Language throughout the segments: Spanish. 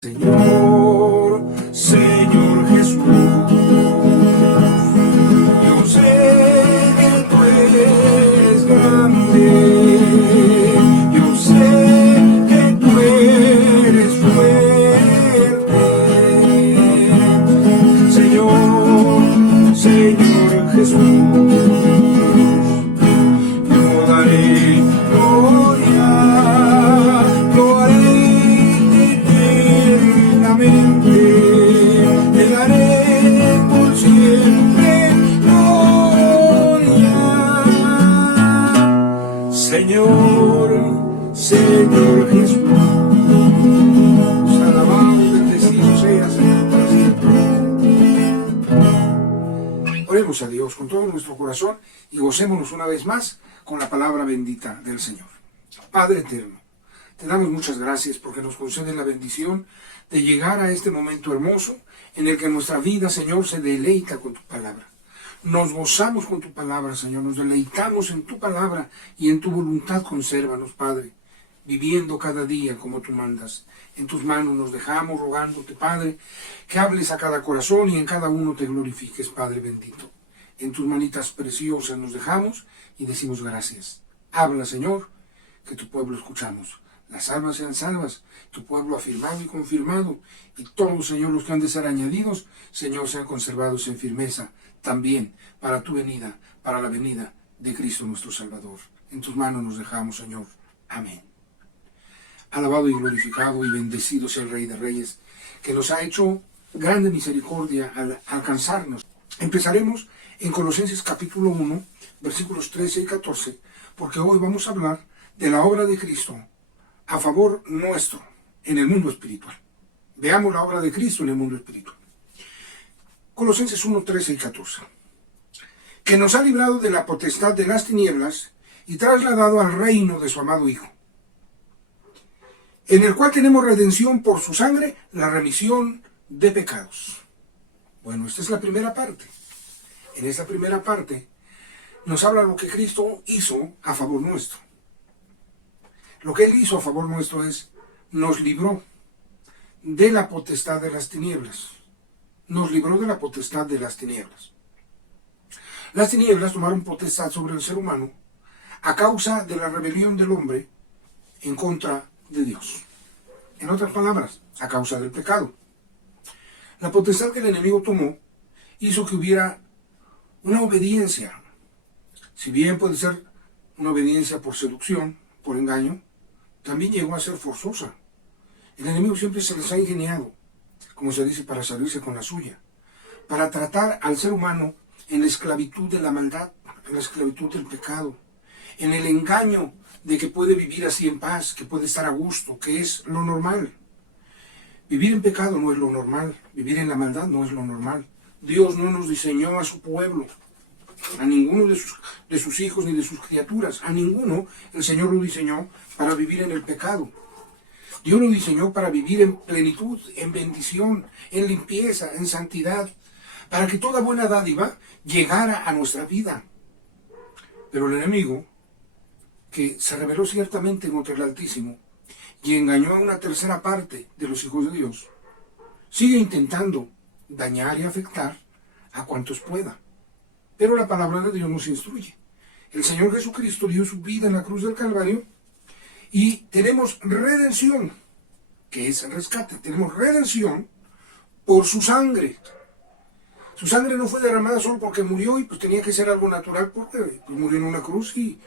Señor, Señor Jesús, yo sé que tú eres grande, yo sé que tú eres fuerte. Señor, Señor Jesús, yo daré gloria, lo haré. Te daré por siempre gloria. Señor, Señor Jesús, alabado y bendecido sea, Señor, para siempre. Oremos a Dios con todo nuestro corazón y gocémonos una vez más con la palabra bendita del Señor. Padre eterno, te damos muchas gracias porque nos concede la bendición de llegar a este momento hermoso en el que nuestra vida, Señor, se deleita con tu palabra. Nos gozamos con tu palabra, Señor, nos deleitamos en tu palabra y en tu voluntad consérvanos, Padre, viviendo cada día como tú mandas. En tus manos nos dejamos rogándote, Padre, que hables a cada corazón y en cada uno te glorifiques, Padre bendito. En tus manitas preciosas nos dejamos y decimos gracias. Habla, Señor, que tu pueblo escuchamos. Las almas sean salvas, tu pueblo afirmado y confirmado, y todos, Señor, los que han de ser añadidos, Señor, sean conservados en firmeza, también para tu venida, para la venida de Cristo nuestro Salvador. En tus manos nos dejamos, Señor. Amén. Alabado y glorificado y bendecido sea el Rey de Reyes, que nos ha hecho grande misericordia al alcanzarnos. Empezaremos en Colosenses capítulo 1, versículos 13 y 14, porque hoy vamos a hablar de la obra de Cristo a favor nuestro en el mundo espiritual. Veamos la obra de Cristo en el mundo espiritual. Colosenses 1, 13 y 14. Que nos ha librado de la potestad de las tinieblas y trasladado al reino de su amado Hijo, en el cual tenemos redención por su sangre, la remisión de pecados. Bueno, esta es la primera parte. En esta primera parte nos habla lo que Cristo hizo a favor nuestro. Lo que Él hizo a favor nuestro es, nos libró de la potestad de las tinieblas. Nos libró de la potestad de las tinieblas. Las tinieblas tomaron potestad sobre el ser humano a causa de la rebelión del hombre en contra de Dios. En otras palabras, a causa del pecado. La potestad que el enemigo tomó hizo que hubiera una obediencia. Si bien puede ser una obediencia por seducción, por engaño, también llegó a ser forzosa. El enemigo siempre se les ha ingeniado, como se dice, para salirse con la suya, para tratar al ser humano en la esclavitud de la maldad, en la esclavitud del pecado, en el engaño de que puede vivir así en paz, que puede estar a gusto, que es lo normal. Vivir en pecado no es lo normal, vivir en la maldad no es lo normal. Dios no nos diseñó a su pueblo, a ninguno de sus hijos ni de sus criaturas, a ninguno el Señor lo diseñó para vivir en el pecado. Dios lo diseñó para vivir en plenitud, en bendición, en limpieza, en santidad, para que toda buena dádiva llegara a nuestra vida. Pero el enemigo, que se rebeló ciertamente contra el Altísimo y engañó a una tercera parte de los hijos de Dios, sigue intentando dañar y afectar a cuantos pueda. Pero la palabra de Dios nos instruye. El Señor Jesucristo dio su vida en la cruz del Calvario y tenemos redención, que es rescate. Tenemos redención por su sangre. Su sangre no fue derramada solo porque murió y pues tenía que ser algo natural porque pues, murió en una cruz y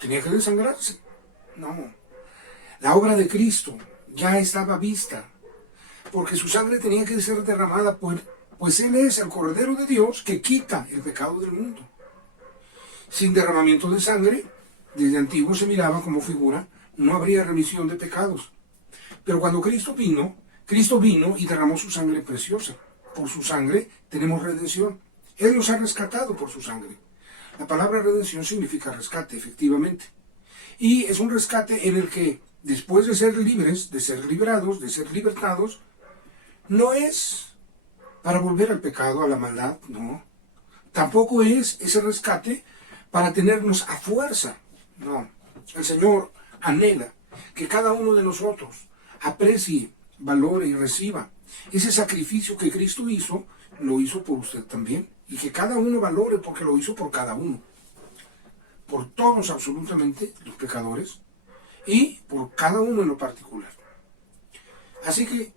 tenía que desangrarse. No. La obra de Cristo ya estaba vista porque su sangre tenía que ser derramada pues Él es el Cordero de Dios que quita el pecado del mundo. Sin derramamiento de sangre, desde antiguo se miraba como figura, no habría remisión de pecados. Pero cuando Cristo vino y derramó su sangre preciosa. Por su sangre tenemos redención. Él nos ha rescatado por su sangre. La palabra redención significa rescate, efectivamente. Y es un rescate en el que, después de ser libres, de ser librados, de ser libertados, no es para volver al pecado, a la maldad, no. Tampoco es ese rescate para tenernos a fuerza, no. El Señor anhela que cada uno de nosotros aprecie valore y reciba. Ese sacrificio que Cristo hizo, lo hizo por usted también. Y que cada uno valore porque lo hizo por cada uno. Por todos absolutamente los pecadores y por cada uno en lo particular. Así que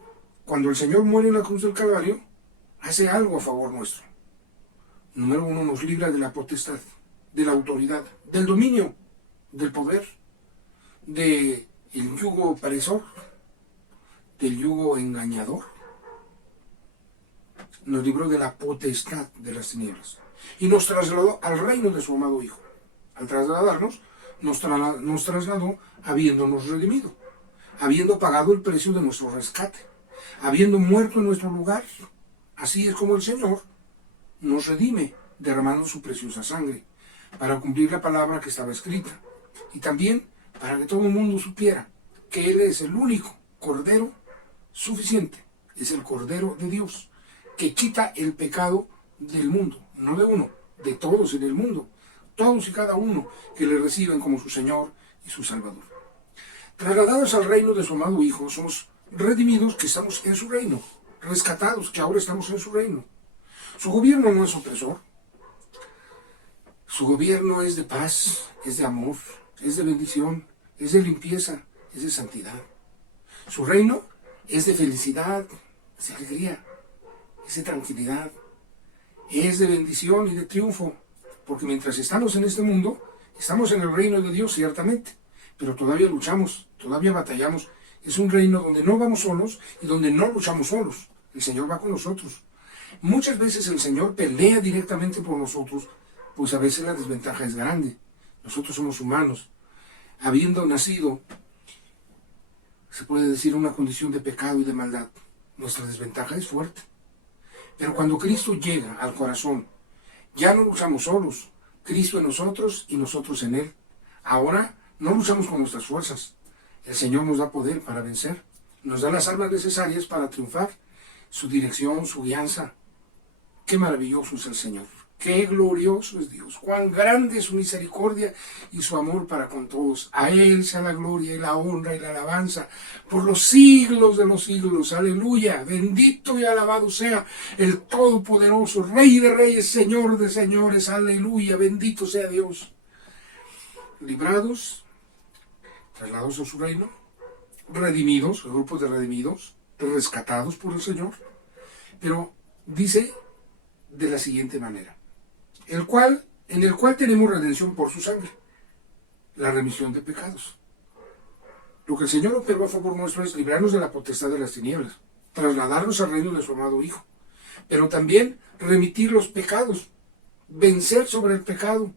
cuando el Señor muere en la cruz del Calvario, hace algo a favor nuestro. Número uno, nos libra de la potestad, de la autoridad, del dominio, del poder, del yugo opresor, del yugo engañador. Nos libró de la potestad de las tinieblas y nos trasladó al reino de su amado Hijo. Al trasladarnos, nos trasladó habiéndonos redimido, habiendo pagado el precio de nuestro rescate, habiendo muerto en nuestro lugar. Así es como el Señor nos redime, derramando su preciosa sangre, para cumplir la palabra que estaba escrita, y también para que todo el mundo supiera que Él es el único Cordero suficiente, es el Cordero de Dios, que quita el pecado del mundo, no de uno, de todos en el mundo, todos y cada uno que le reciben como su Señor y su Salvador. Trasladados al reino de su amado Hijo, somos redimidos que estamos en su reino, rescatados que ahora estamos en su reino. Su gobierno no es opresor, su gobierno es de paz, es de amor, es de bendición, es de limpieza, es de santidad. Su reino es de felicidad, es de alegría, es de tranquilidad, es de bendición y de triunfo, porque mientras estamos en este mundo, estamos en el reino de Dios ciertamente, pero todavía luchamos, todavía batallamos. Es un reino donde no vamos solos y donde no luchamos solos. El Señor va con nosotros. Muchas veces el Señor pelea directamente por nosotros, pues a veces la desventaja es grande. Nosotros somos humanos. Habiendo nacido, se puede decir, una condición de pecado y de maldad, nuestra desventaja es fuerte. Pero cuando Cristo llega al corazón, ya no luchamos solos. Cristo en nosotros y nosotros en Él. Ahora no luchamos con nuestras fuerzas. El Señor nos da poder para vencer. Nos da las armas necesarias para triunfar. Su dirección, su guianza. Qué maravilloso es el Señor. Qué glorioso es Dios. Cuán grande es su misericordia y su amor para con todos. A Él sea la gloria y la honra y la alabanza por los siglos de los siglos. Aleluya. Bendito y alabado sea el Todopoderoso, Rey de reyes, Señor de señores. Aleluya. Bendito sea Dios. Librados, trasladados a su reino, redimidos, el grupo de redimidos, rescatados por el Señor. Pero dice de la siguiente manera: en el cual tenemos redención por su sangre, la remisión de pecados. Lo que el Señor operó a favor nuestro es librarnos de la potestad de las tinieblas, trasladarnos al reino de su amado Hijo, pero también remitir los pecados, vencer sobre el pecado,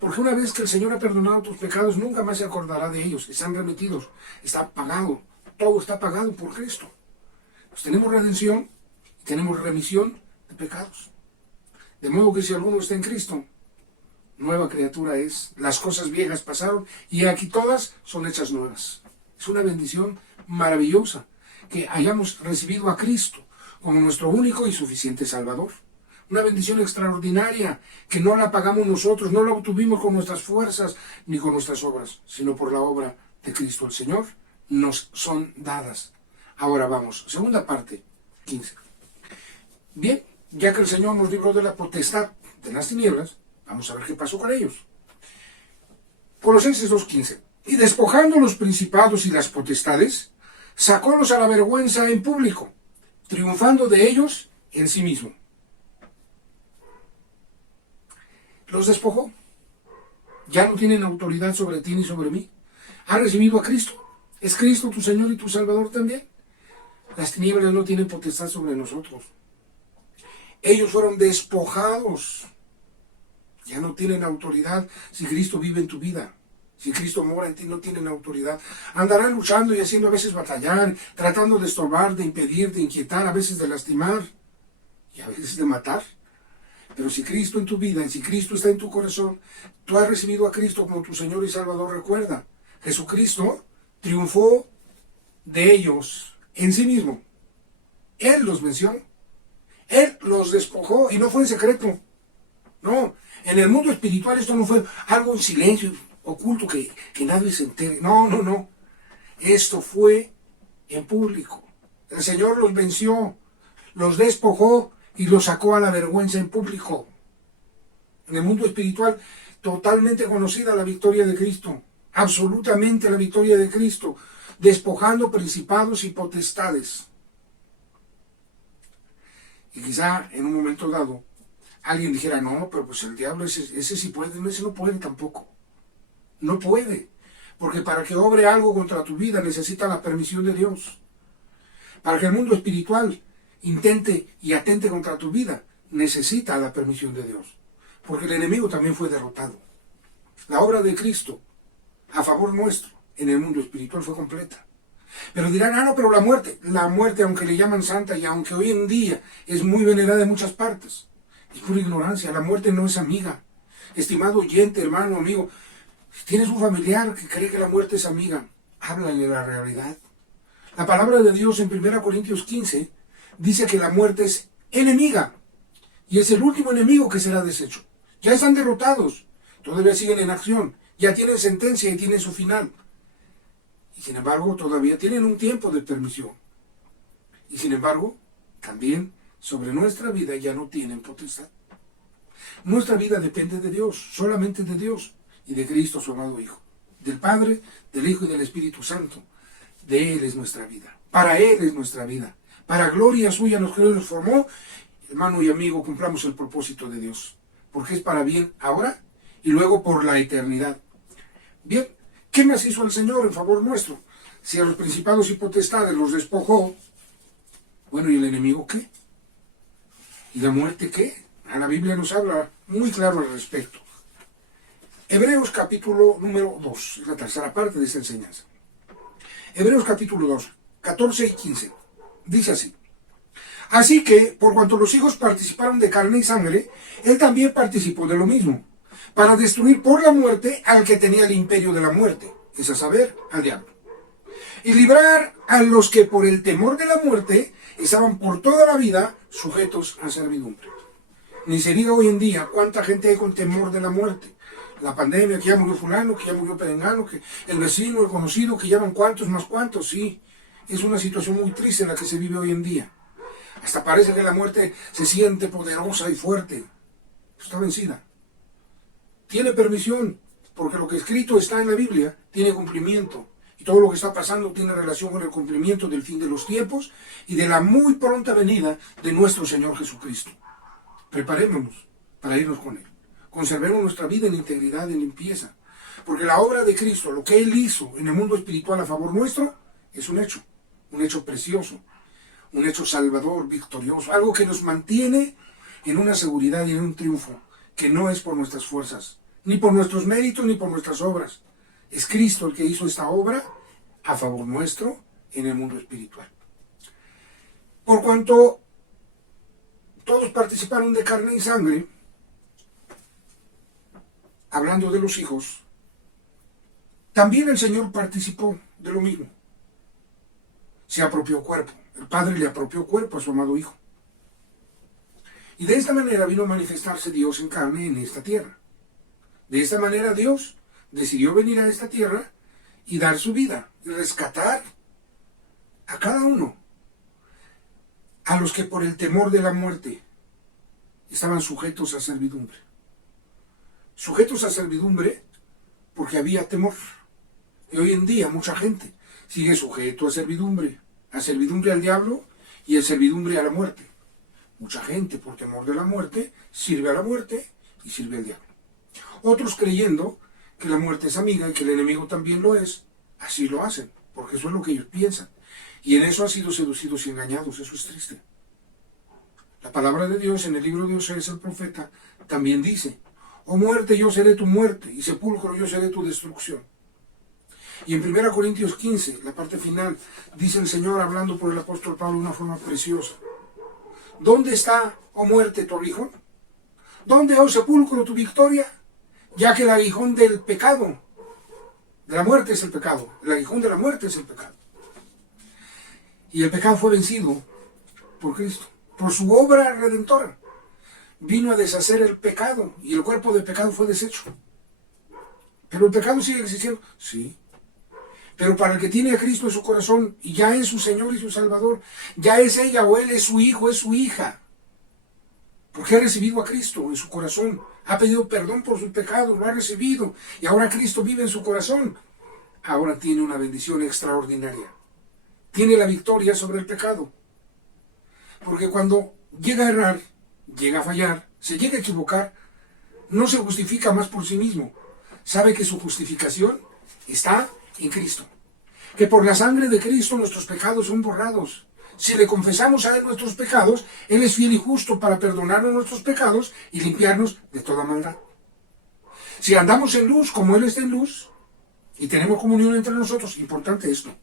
porque una vez que el Señor ha perdonado tus pecados, nunca más se acordará de ellos, están remitidos, está pagado, todo está pagado por Cristo. Pues tenemos redención y tenemos remisión de pecados. De modo que si alguno está en Cristo, nueva criatura es. Las cosas viejas pasaron y aquí todas son hechas nuevas. Es una bendición maravillosa que hayamos recibido a Cristo como nuestro único y suficiente Salvador. Una bendición extraordinaria que no la pagamos nosotros, no la obtuvimos con nuestras fuerzas ni con nuestras obras, sino por la obra de Cristo el Señor. Nos son dadas. Ahora vamos, segunda parte, 15. Bien, ya que el Señor nos libró de la potestad de las tinieblas, vamos a ver qué pasó con ellos. Colosenses 2:15. Y despojando los principados y las potestades, sacólos a la vergüenza en público, triunfando de ellos en sí mismo. Los despojó. Ya no tienen autoridad sobre ti ni sobre mí. Has recibido a Cristo. ¿Es Cristo tu Señor y tu Salvador también? Las tinieblas no tienen potestad sobre nosotros. Ellos fueron despojados. Ya no tienen autoridad. Si Cristo vive en tu vida, si Cristo mora en ti, no tienen autoridad. Andarán luchando y haciendo a veces batallar, tratando de estorbar, de impedir, de inquietar, a veces de lastimar y a veces de matar. Pero si Cristo en tu vida, y si Cristo está en tu corazón, tú has recibido a Cristo como tu Señor y Salvador. Recuerda, Jesucristo triunfó de ellos en sí mismo. Él los venció. Él los despojó y no fue en secreto. No, en el mundo espiritual esto no fue algo en silencio, oculto, que nadie se entere. No. Esto fue en público. El Señor los venció, los despojó y los sacó a la vergüenza en público. En el mundo espiritual, totalmente conocida la victoria de Cristo, absolutamente la victoria de Cristo, despojando principados y potestades. Y quizá en un momento dado alguien dijera, no, pero pues el diablo ese sí puede, ese no puede tampoco. No puede, porque para que obre algo contra tu vida necesita la permisión de Dios. Para que el mundo espiritual intente y atente contra tu vida, necesita la permisión de Dios. Porque el enemigo también fue derrotado. La obra de Cristo a favor nuestro en el mundo espiritual fue completa. Pero dirán, no, pero la muerte, aunque le llaman santa y aunque hoy en día es muy venerada en muchas partes, es pura ignorancia. La muerte no es amiga. Estimado oyente, hermano, amigo, si tienes un familiar que cree que la muerte es amiga, háblale de la realidad. La palabra de Dios en 1 Corintios 15 dice que la muerte es enemiga y es el último enemigo que será deshecho. Ya están derrotados, todavía siguen en acción, ya tienen sentencia y tienen su final. Y sin embargo, todavía tienen un tiempo de permisión. Y sin embargo, también sobre nuestra vida ya no tienen potestad. Nuestra vida depende de Dios, solamente de Dios y de Cristo, su amado Hijo. Del Padre, del Hijo y del Espíritu Santo. De Él es nuestra vida. Para Él es nuestra vida. Para gloria suya nos creó y nos formó. Hermano y amigo, cumplamos el propósito de Dios. Porque es para bien ahora y luego por la eternidad. Bien, ¿qué más hizo el Señor en favor nuestro? Si a los principados y potestades los despojó, bueno, ¿y el enemigo qué? ¿Y la muerte qué? La Biblia nos habla muy claro al respecto. Hebreos capítulo número 2, la tercera parte de esta enseñanza. Hebreos capítulo 2, 14 y 15. Dice así. Así que, por cuanto los hijos participaron de carne y sangre, él también participó de lo mismo, para destruir por la muerte al que tenía el imperio de la muerte, es a saber, al diablo, y librar a los que por el temor de la muerte estaban por toda la vida sujetos a servidumbre. Ni se diga hoy en día cuánta gente hay con temor de la muerte. La pandemia, que ya murió fulano, que ya murió perengano, que el vecino, el conocido, que ya van cuantos más cuantos, sí. Es una situación muy triste en la que se vive hoy en día. Hasta parece que la muerte se siente poderosa y fuerte. Está vencida. Tiene permisión, porque lo que escrito está en la Biblia tiene cumplimiento. Y todo lo que está pasando tiene relación con el cumplimiento del fin de los tiempos y de la muy pronta venida de nuestro Señor Jesucristo. Preparémonos para irnos con Él. Conservemos nuestra vida en integridad y en limpieza. Porque la obra de Cristo, lo que Él hizo en el mundo espiritual a favor nuestro, es un hecho precioso, un hecho salvador, victorioso, algo que nos mantiene en una seguridad y en un triunfo, que no es por nuestras fuerzas, ni por nuestros méritos, ni por nuestras obras. Es Cristo el que hizo esta obra a favor nuestro en el mundo espiritual. Por cuanto todos participaron de carne y sangre, hablando de los hijos, también el Señor participó de lo mismo. Se apropió cuerpo. El Padre le apropió cuerpo a su amado Hijo. Y de esta manera vino a manifestarse Dios en carne en esta tierra. De esta manera Dios decidió venir a esta tierra y dar su vida y rescatar a cada uno, a los que por el temor de la muerte estaban sujetos a servidumbre. Sujetos a servidumbre porque había temor. Y hoy en día mucha gente sigue sujeto a servidumbre al diablo y a servidumbre a la muerte. Mucha gente por temor de la muerte sirve a la muerte y sirve al diablo. Otros creyendo que la muerte es amiga y que el enemigo también lo es, así lo hacen, porque eso es lo que ellos piensan. Y en eso han sido seducidos y engañados, eso es triste. La palabra de Dios en el libro de Oseas el profeta también dice, oh muerte, yo seré tu muerte, y sepulcro, yo seré tu destrucción. Y en 1 Corintios 15, la parte final, dice el Señor hablando por el apóstol Pablo de una forma preciosa. ¿Dónde está, oh muerte, tu aguijón? ¿Dónde, oh sepulcro, tu victoria? Ya que el aguijón del pecado, de la muerte es el pecado, el aguijón de la muerte es el pecado. Y el pecado fue vencido por Cristo, por su obra redentora. Vino a deshacer el pecado y el cuerpo del pecado fue deshecho. ¿Pero el pecado sigue existiendo? Sí. Pero para el que tiene a Cristo en su corazón y ya es su Señor y su Salvador, ya es ella o él, es su hijo, es su hija, porque ha recibido a Cristo en su corazón, ha pedido perdón por sus pecados, lo ha recibido y ahora Cristo vive en su corazón. Ahora tiene una bendición extraordinaria. Tiene la victoria sobre el pecado. Porque cuando llega a errar, llega a fallar, se llega a equivocar, no se justifica más por sí mismo. Sabe que su justificación está en Cristo. Que por la sangre de Cristo nuestros pecados son borrados. Si le confesamos a Él nuestros pecados, Él es fiel y justo para perdonarnos nuestros pecados y limpiarnos de toda maldad. Si andamos en luz como Él está en luz y tenemos comunión entre nosotros, importante esto,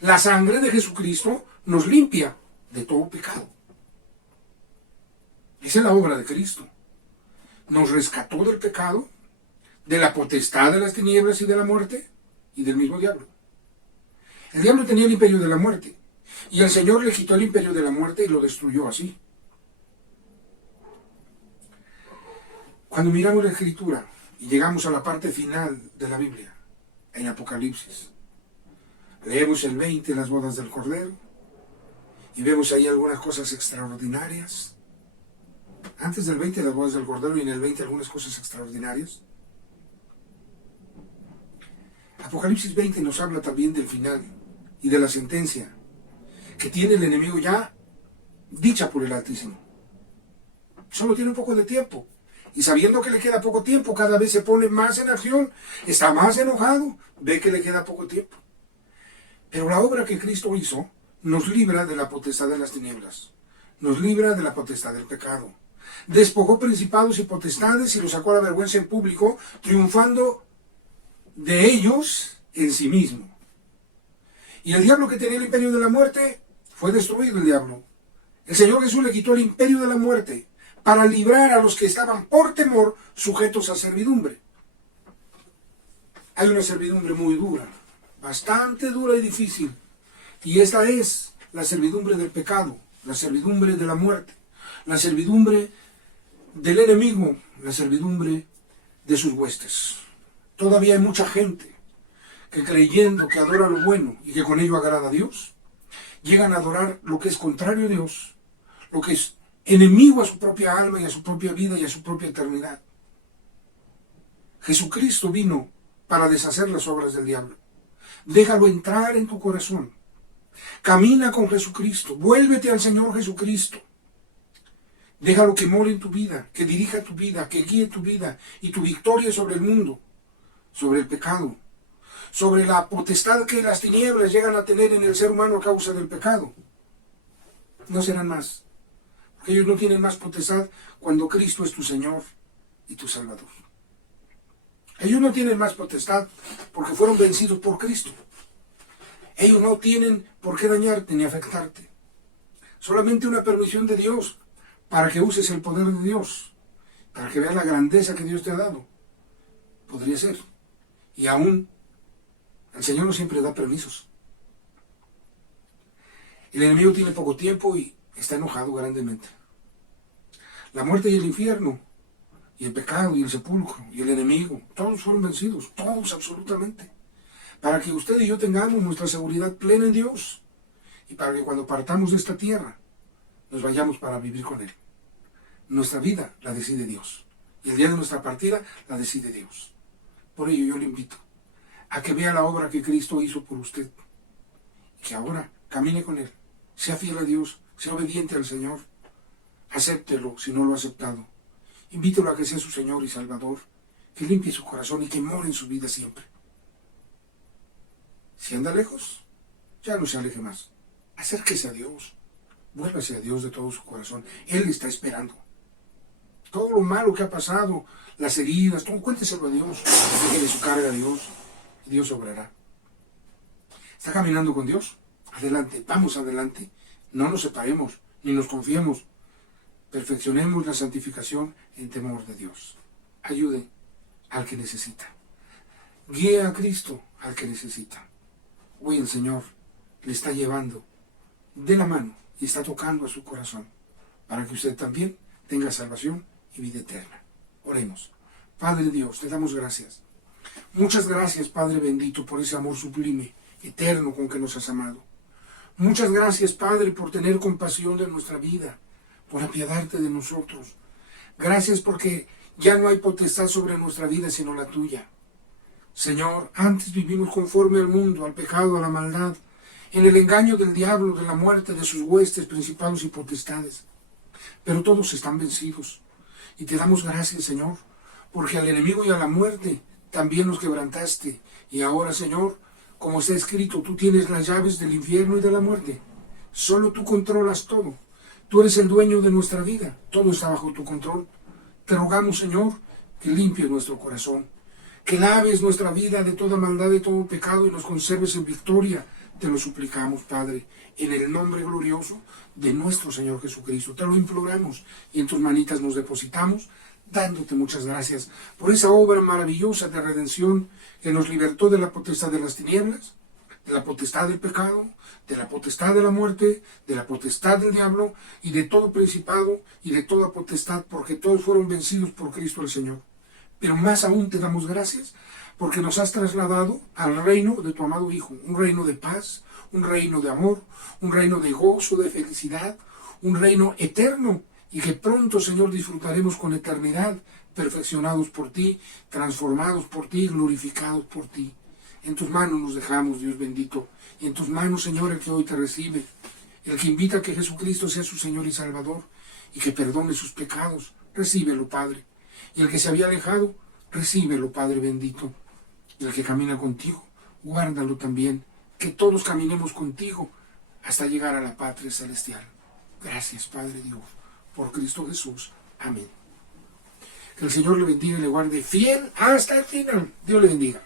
la sangre de Jesucristo nos limpia de todo pecado. Esa es la obra de Cristo. Nos rescató del pecado, de la potestad de las tinieblas y de la muerte y del mismo diablo. El diablo tenía el imperio de la muerte y el Señor le quitó el imperio de la muerte y lo destruyó así. Cuando miramos la Escritura y llegamos a la parte final de la Biblia, en Apocalipsis, leemos el 20, las bodas del Cordero, y vemos ahí algunas cosas extraordinarias. Antes del 20, las bodas del Cordero, y en el 20 algunas cosas extraordinarias. Apocalipsis 20 nos habla también del final y de la sentencia que tiene el enemigo ya dicha por el Altísimo. Solo tiene un poco de tiempo. Y sabiendo que le queda poco tiempo, cada vez se pone más en acción, está más enojado, ve que le queda poco tiempo. Pero la obra que Cristo hizo nos libra de la potestad de las tinieblas, nos libra de la potestad del pecado. Despojó principados y potestades y los sacó a la vergüenza en público, triunfando de ellos en sí mismo. Y el diablo que tenía el imperio de la muerte, fue destruido el diablo. El Señor Jesús le quitó el imperio de la muerte para librar a los que estaban por temor sujetos a servidumbre. Hay una servidumbre muy dura, bastante dura y difícil, y esta es la servidumbre del pecado, la servidumbre de la muerte, la servidumbre del enemigo, la servidumbre de sus huestes. Todavía hay mucha gente que, creyendo que adora lo bueno y que con ello agrada a Dios, llegan a adorar lo que es contrario a Dios, lo que es enemigo a su propia alma y a su propia vida y a su propia eternidad. Jesucristo vino para deshacer las obras del diablo. Déjalo entrar en tu corazón. Camina con Jesucristo. Vuélvete al Señor Jesucristo. Déjalo que more en tu vida, que dirija tu vida, que guíe tu vida y tu victoria sobre el mundo, sobre el pecado, sobre la potestad que las tinieblas llegan a tener en el ser humano a causa del pecado. No serán más. Porque ellos no tienen más potestad cuando Cristo es tu Señor y tu Salvador. Ellos no tienen más potestad porque fueron vencidos por Cristo. Ellos no tienen por qué dañarte ni afectarte. Solamente una permisión de Dios para que uses el poder de Dios, para que veas la grandeza que Dios te ha dado. Podría ser. Y aún, el Señor no siempre da permisos. El enemigo tiene poco tiempo y está enojado grandemente. La muerte y el infierno, y el pecado y el sepulcro y el enemigo, todos fueron vencidos, todos absolutamente. Para que usted y yo tengamos nuestra seguridad plena en Dios y para que cuando partamos de esta tierra nos vayamos para vivir con Él. Nuestra vida la decide Dios y el día de nuestra partida la decide Dios. Por ello yo le invito a que vea la obra que Cristo hizo por usted y que ahora camine con Él, sea fiel a Dios, sea obediente al Señor, acéptelo si no lo ha aceptado, invítelo a que sea su Señor y Salvador, que limpie su corazón y que more en su vida siempre. Si anda lejos, ya no se aleje más. Acérquese a Dios. Vuélvase a Dios de todo su corazón. Él está esperando. Todo lo malo que ha pasado, las heridas, todo, cuénteselo a Dios. Déjele su carga a Dios. Y Dios obrará. ¿Está caminando con Dios? Adelante, vamos adelante. No nos separemos, ni nos confiemos. Perfeccionemos la santificación en temor de Dios. Ayude al que necesita. Guíe a Cristo al que necesita. Hoy el Señor le está llevando de la mano y está tocando a su corazón para que usted también tenga salvación y vida eterna. Oremos. Padre Dios, te damos gracias Muchas gracias, Padre bendito, por ese amor sublime, eterno con que nos has amado. Muchas gracias, Padre, por tener compasión de nuestra vida, por apiadarte de nosotros. Gracias porque ya no hay potestad sobre nuestra vida sino la tuya. Señor, antes vivimos conforme al mundo, al pecado, a la maldad, en el engaño del diablo, de la muerte, de sus huestes, principados y potestades. Pero todos están vencidos. Y te damos gracias, Señor, porque al enemigo y a la muerte también los quebrantaste. Y ahora, Señor, como está escrito, tú tienes las llaves del infierno y de la muerte. Solo tú controlas todo. Tú eres el dueño de nuestra vida. Todo está bajo tu control. Te rogamos, Señor, que limpies nuestro corazón, que laves nuestra vida de toda maldad, de todo pecado y nos conserves en victoria. Te lo suplicamos, Padre, en el nombre glorioso de nuestro Señor Jesucristo. Te lo imploramos y en tus manitas nos depositamos, dándote muchas gracias por esa obra maravillosa de redención que nos libertó de la potestad de las tinieblas, de la potestad del pecado, de la potestad de la muerte, de la potestad del diablo y de todo principado y de toda potestad, porque todos fueron vencidos por Cristo el Señor. Pero más aún te damos gracias porque nos has trasladado al reino de tu amado Hijo, un reino de paz, un reino de amor, un reino de gozo, de felicidad, un reino eterno y que pronto, Señor, disfrutaremos con eternidad, perfeccionados por ti, transformados por ti, glorificados por ti. En tus manos nos dejamos, Dios bendito, y en tus manos, Señor, el que hoy te recibe, el que invita a que Jesucristo sea su Señor y Salvador y que perdone sus pecados, recíbelo, Padre. Y el que se había alejado, recíbelo, Padre bendito. Y el que camina contigo, guárdalo también. Que todos caminemos contigo hasta llegar a la patria celestial. Gracias, Padre Dios, por Cristo Jesús. Amén. Que el Señor le bendiga y le guarde fiel hasta el final. Dios le bendiga.